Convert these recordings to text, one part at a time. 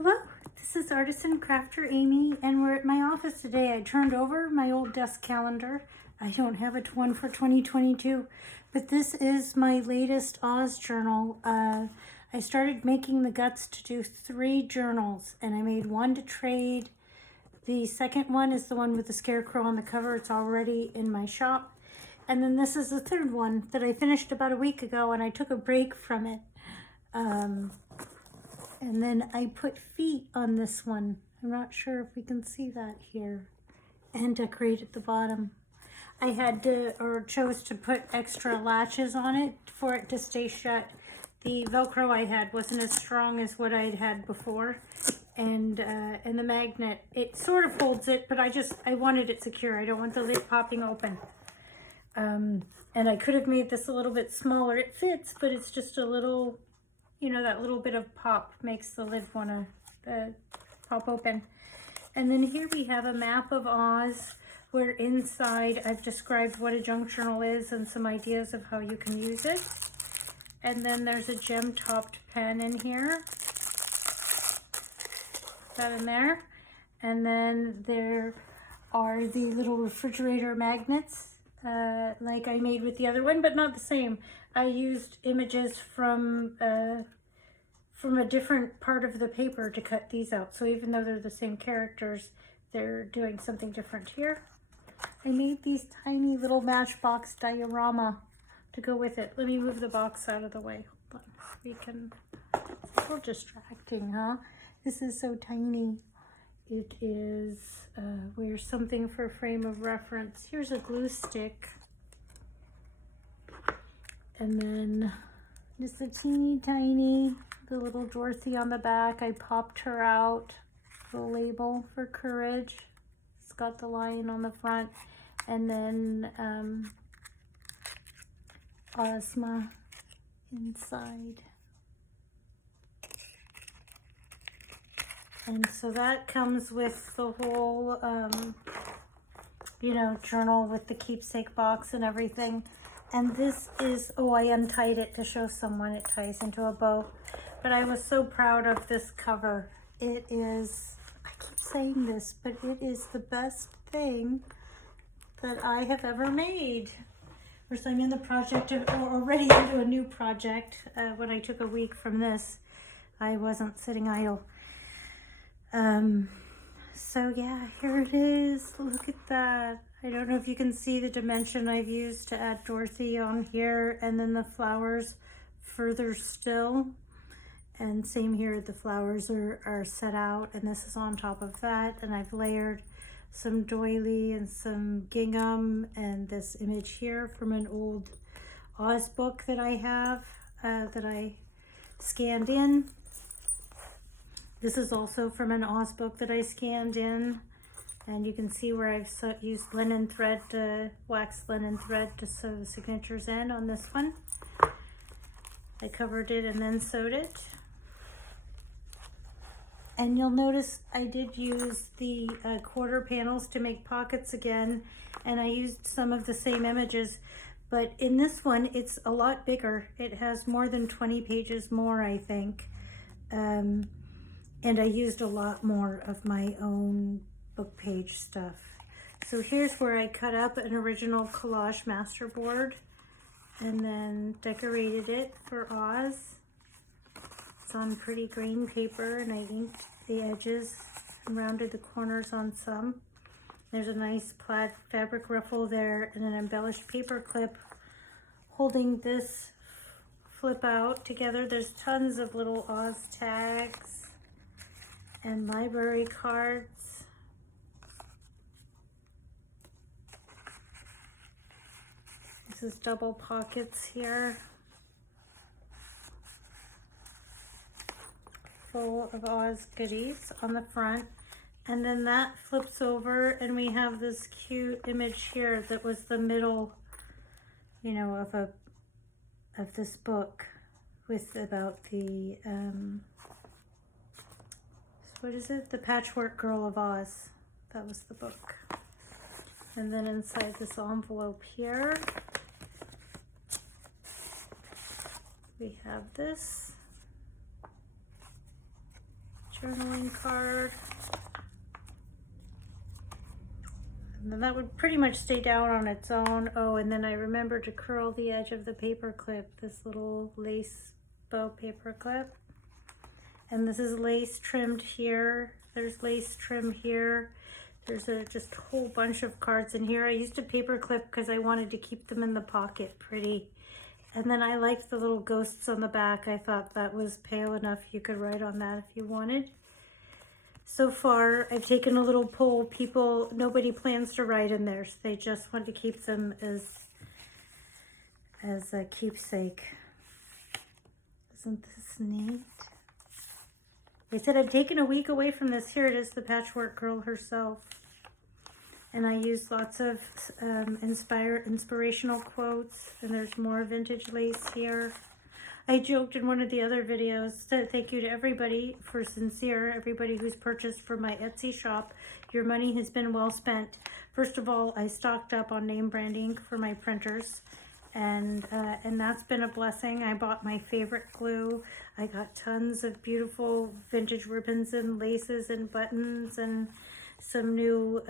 Hello, this is Artisan Crafter Amy, and we're at my office today. I turned over my old desk calendar. I don't have a one for 2022, but this is my latest Oz journal. I started making the guts to do 3 journals, and I made one to trade. The second one is the one with the scarecrow on the cover. It's already in my shop. And then this is the third one that I finished about a week ago, and I took a break from it. And then I put feet on this one. I'm not sure if we can see that here. And decorated the bottom. I had to, or chose to put extra latches on it for it to stay shut. The Velcro I had wasn't as strong as what I'd had before. And the magnet, it sort of holds it, but I wanted it secure. I don't want the lid popping open. And I could have made this a little bit smaller. It fits, but it's just a little, you know, that little bit of pop makes the lid want to pop open. And then here we have a map of Oz, where inside I've described what a junk journal is and some ideas of how you can use it. And then there's a gem-topped pen in here. That in there. And then there are the little refrigerator magnets, like I made with the other one, but not the same. I used images from a different part of the paper to cut these out. So even though they're the same characters, they're doing something different here. I made these tiny little Matchbox Diorama to go with it. Let me move the box out of the way. Hold on. It's a little distracting, huh? This is so tiny. It is, where's something for a frame of reference. Here's a glue stick. And then just a teeny tiny, the little Dorothy on the back. I popped her out. The label for courage. It's got the lion on the front. And then Ozma inside. And so that comes with the whole, you know, journal with the keepsake box and everything. And this is, oh, I untied it to show someone. It ties into a bow. But I was so proud of this cover. It is, I keep saying this, but it is the best thing that I have ever made. Of course, I'm in the project, or already into a new project. When I took a week from this, I wasn't sitting idle. So yeah, here it is. Look at that. I don't know if you can see the dimension I've used to add Dorothy on here, and then the flowers further still. And same here, the flowers are set out, and this is on top of that. And I've layered some doily and some gingham, and this image here from an old Oz book that I have, that I scanned in. This is also from an Oz book that I scanned in. And you can see where I've used linen thread, wax linen thread to sew the signatures in on this one. I covered it and then sewed it. And you'll notice I did use the quarter panels to make pockets again. And I used some of the same images. But in this one, it's a lot bigger. It has more than 20 pages more, I think. And I used a lot more of my own book page stuff. So here's where I cut up an original collage masterboard and then decorated it for Oz. It's on pretty green paper, and I inked the edges and rounded the corners on some. There's a nice plaid fabric ruffle there, and an embellished paper clip holding this flip out together. There's tons of little Oz tags and library cards. This is double pockets here, full of Oz goodies on the front. And then that flips over, and we have this cute image here that was the middle, you know, of this book, with about the what is it? The Patchwork Girl of Oz. That was the book. And then inside this envelope here, we have this journaling card. And then that would pretty much stay down on its own. Oh, and then I remember to curl the edge of the paper clip, this little lace bow paper clip. And this is lace trimmed here. There's lace trim here. There's just a whole bunch of cards in here. I used a paper clip because I wanted to keep them in the pocket pretty. And then I liked the little ghosts on the back. I thought that was pale enough. You could write on that if you wanted. So far, I've taken a little poll. Nobody plans to write in theirs. They just want to keep them as a keepsake. Isn't this neat? I said I've taken a week away from this. Here it is, the Patchwork Girl herself. And I used lots of inspirational quotes. And there's more vintage lace here. I joked in one of the other videos, said thank you to everybody for sincere, everybody who's purchased from my Etsy shop. Your money has been well spent. First of all, I stocked up on name branding for my printers. And that's been a blessing. I bought my favorite glue. I got tons of beautiful vintage ribbons and laces and buttons and some new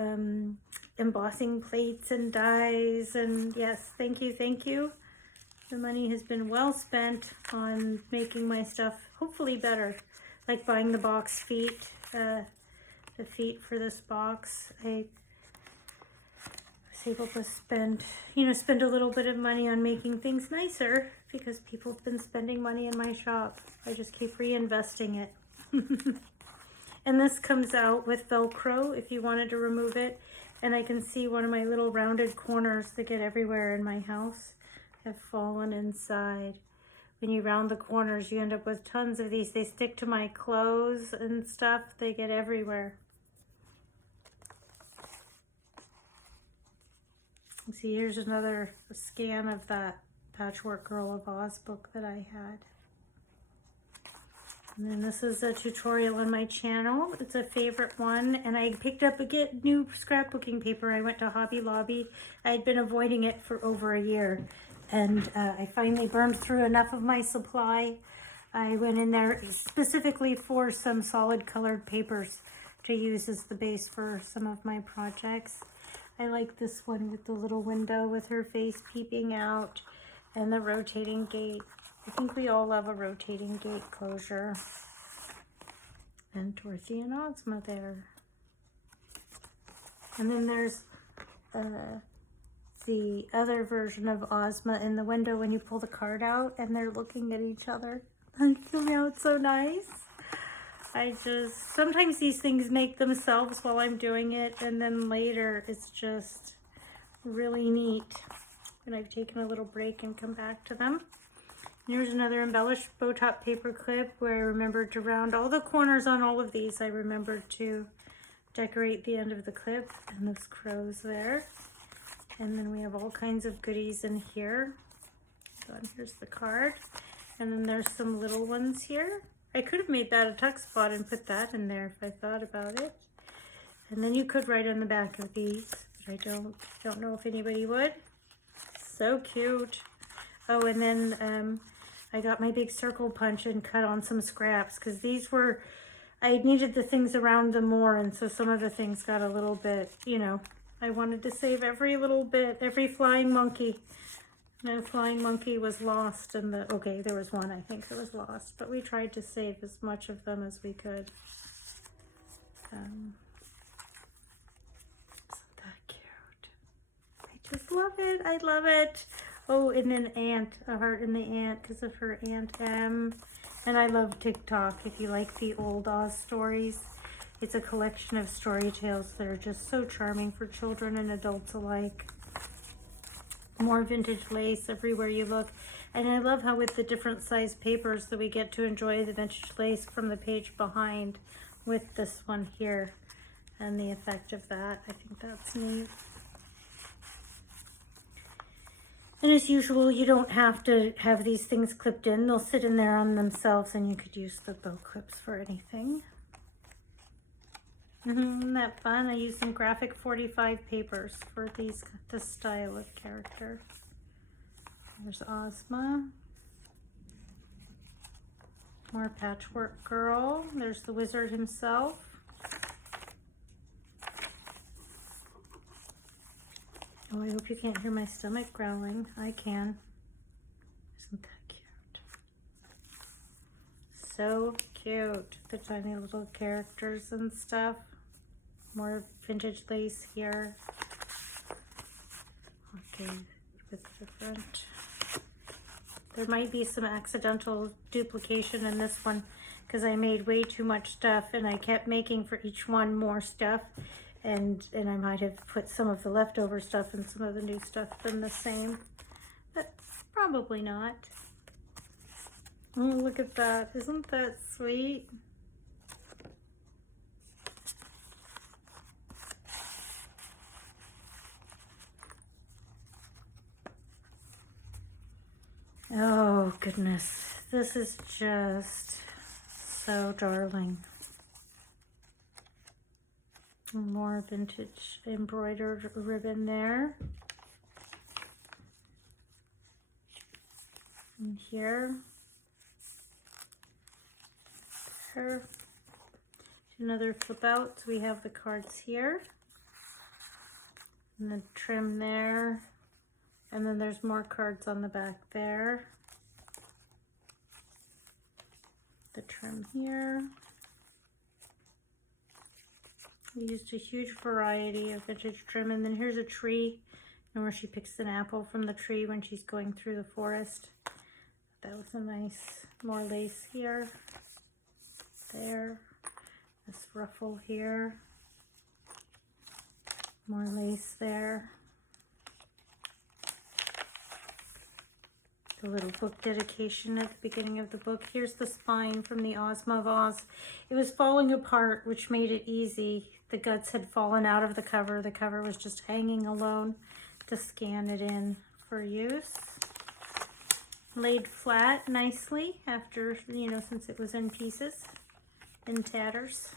embossing plates and dies. And yes, thank you, thank you. The money has been well spent on making my stuff hopefully better. Like buying the box feet, the feet for this box. I was able to spend a little bit of money on making things nicer because people have been spending money in my shop. I just keep reinvesting it. And this comes out with Velcro if you wanted to remove it. And I can see one of my little rounded corners that get everywhere in my house have fallen inside. When you round the corners, you end up with tons of these. They stick to my clothes and stuff. They get everywhere. See, here's another scan of that Patchwork Girl of Oz book that I had. And then this is a tutorial on my channel. It's a favorite one. And I picked up a new scrapbooking paper. I went to Hobby Lobby. I had been avoiding it for over a year. And I finally burned through enough of my supply. I went in there specifically for some solid colored papers to use as the base for some of my projects. I like this one with the little window with her face peeping out and the rotating gate. I think we all love a rotating gate closure. And Dorothy and Ozma there. And then there's the other version of Ozma in the window when you pull the card out and they're looking at each other. It's so nice. Sometimes these things make themselves while I'm doing it, and then later it's just really neat. And I've taken a little break and come back to them. Here's another embellished bow top paper clip where I remembered to round all the corners on all of these. I remembered to decorate the end of the clip, and those crows there. And then we have all kinds of goodies in here. So here's the card. And then there's some little ones here. I could have made that a tuck spot and put that in there if I thought about it. And then you could write on the back of these, but I don't know if anybody would. So cute. Oh, and then I got my big circle punch and cut on some scraps because these were, I needed the things around them more, and so some of the things got a little bit, I wanted to save every little bit, every flying monkey. No flying monkey was lost in the, okay, there was one I think that was lost, but we tried to save as much of them as we could. Isn't that cute? I just love it. I love it. Oh, and an ant, a heart in the ant because of her Aunt M. And I love TikTok if you like the old Oz stories. It's a collection of story tales that are just so charming for children and adults alike. More vintage lace everywhere you look. And I love how with the different size papers that we get to enjoy the vintage lace from the page behind with this one here and the effect of that. I think that's neat. And as usual, you don't have to have these things clipped in. They'll sit in there on themselves and you could use the bow clips for anything. Isn't that fun? I used some graphic 45 papers for this style of character. There's Ozma. More Patchwork Girl. There's There's the wizard himself. Oh, I hope you can't hear my stomach growling. I can. Isn't that cute? So cute. The tiny little characters and stuff. More vintage lace here. Okay, with different. There might be some accidental duplication in this one because I made way too much stuff and I kept making for each one more stuff, and I might have put some of the leftover stuff and some of the new stuff in the same, but probably not. Oh, look at that. Isn't that sweet? Oh goodness, this is just so darling. More vintage embroidered ribbon there. And here. There. Another flip out, so we have the cards here. And the trim there. And then there's more cards on the back there. The trim here. We used a huge variety of vintage trim. And then here's a tree, and where she picks an apple from the tree when she's going through the forest. That was a nice, more lace here. There. This ruffle here. More lace there. The little book dedication at the beginning of the book. Here's the spine from the Ozma of Oz. It was falling apart, which made it easy. The guts had fallen out of the cover. The cover was just hanging alone to scan it in for use. Laid flat nicely after, you know, since it was in pieces, in tatters.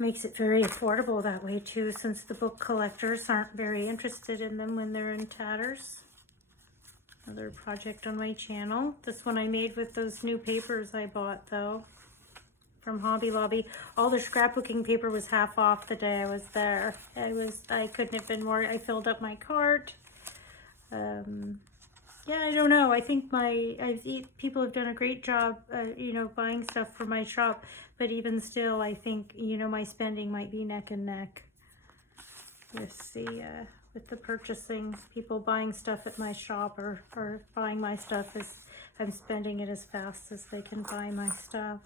Makes it very affordable that way too, since the book collectors aren't very interested in them when they're in tatters. Another project on my channel. This one I made with those new papers I bought though from Hobby Lobby. All the scrapbooking paper was half off the day I was there. I couldn't have been more. I filled up my cart. Yeah, I don't know. I think people have done a great job, you know, buying stuff for my shop. But even still, I think, you know, my spending might be neck and neck with the purchasing. People buying stuff at my shop or buying my stuff as I'm spending it as fast as they can buy my stuff.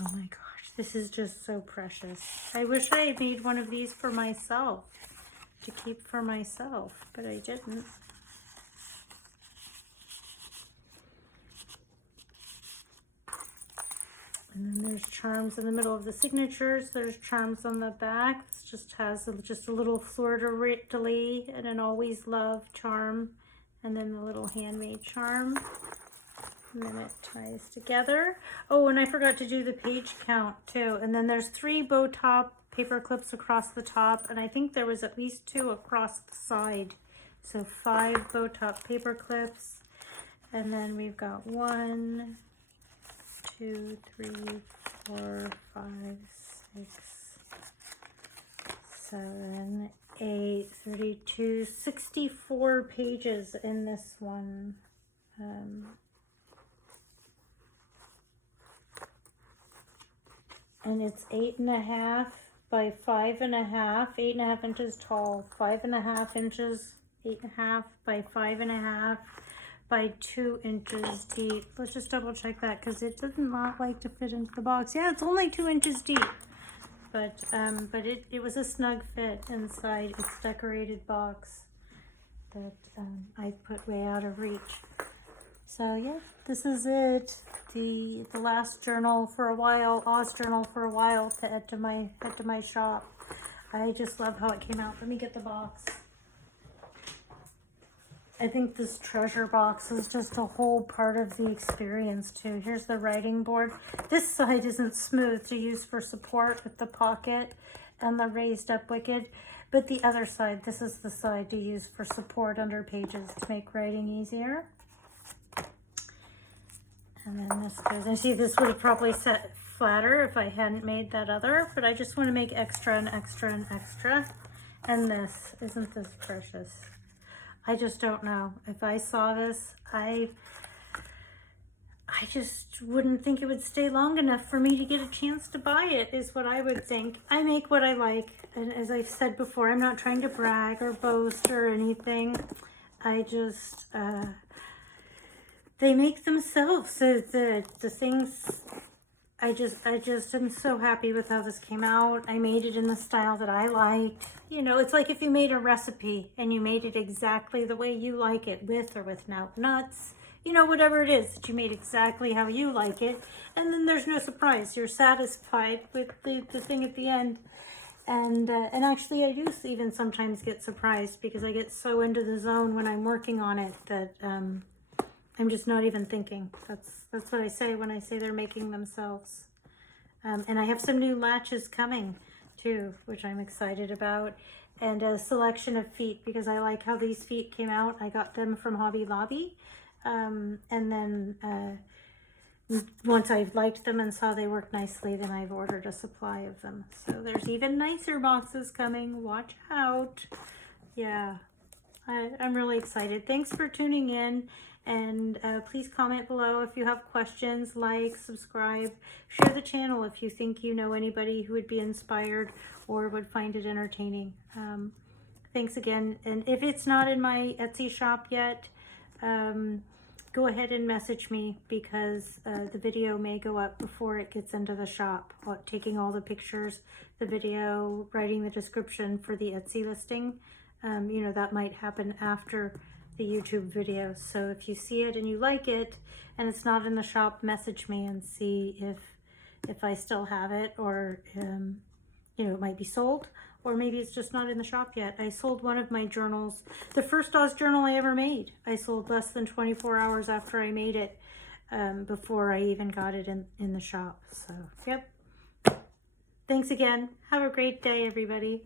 Oh my gosh, this is just so precious. I wish I had made one of these for myself, to keep for myself, but I didn't. And then there's charms in the middle of the signatures. There's charms on the back. This just has just a little fleur-de-lis and an always love charm. And then the little handmade charm. And then it ties together. Oh, and I forgot to do the page count too. And then there's 3 bow top paper clips across the top. And I think there was at least 2 across the side. So 5 bow top paper clips. And then we've got 1, 2, 3, 4, 5, 6, 7, 8, 32, 64 pages in this one. And it's 8.5 by 5.5, 8.5 inches tall, 5.5 inches, 8.5 by 5.5. By 2 inches deep. Let's just double check that because it does not like to fit into the box. Yeah, it's only 2 inches deep, but it was a snug fit inside its decorated box that I put way out of reach. So yeah, this is it. The last journal for a while, Oz journal for a while to add to my shop. I just love how it came out. Let me get the box. I think this treasure box is just a whole part of the experience too. Here's the writing board. This side isn't smooth to use for support with the pocket and the raised up wicked, but the other side, this is the side to use for support under pages to make writing easier. And then this goes, I see this would have probably set flatter if I hadn't made that other, but I just want to make extra and extra and extra. And this, isn't this precious? I just don't know. If I saw this, I just wouldn't think it would stay long enough for me to get a chance to buy it, is what I would think. I make what I like. And as I've said before, I'm not trying to brag or boast or anything. I just, they make themselves. So the things, I just am so happy with how this came out. I made it in the style that I liked. You know, it's like if you made a recipe and you made it exactly the way you like it, with or without nuts. You know, whatever it is, that you made exactly how you like it. And then there's no surprise. You're satisfied with the thing at the end. And actually, I do even sometimes get surprised because I get so into the zone when I'm working on it that I'm just not even thinking. That's what I say when I say they're making themselves. And I have some new latches coming too, which I'm excited about. And a selection of feet because I like how these feet came out. I got them from Hobby Lobby. And then once I liked them and saw they worked nicely, then I've ordered a supply of them. So there's even nicer boxes coming. Watch out. Yeah, I'm really excited. Thanks for tuning in. And please comment below if you have questions, like, subscribe, share the channel if you think you know anybody who would be inspired or would find it entertaining. Thanks again. And if it's not in my Etsy shop yet, go ahead and message me because the video may go up before it gets into the shop. Taking all the pictures, the video, writing the description for the Etsy listing. You know, that might happen after the YouTube video. So if you see it and you like it and it's not in the shop, message me and see if I still have it, or you know, it might be sold, or maybe it's just not in the shop yet. I sold one of my journals, the first Oz journal I ever made. I sold less than 24 hours after I made it, before I even got it in the shop. So, yep. Thanks again. Have a great day, everybody.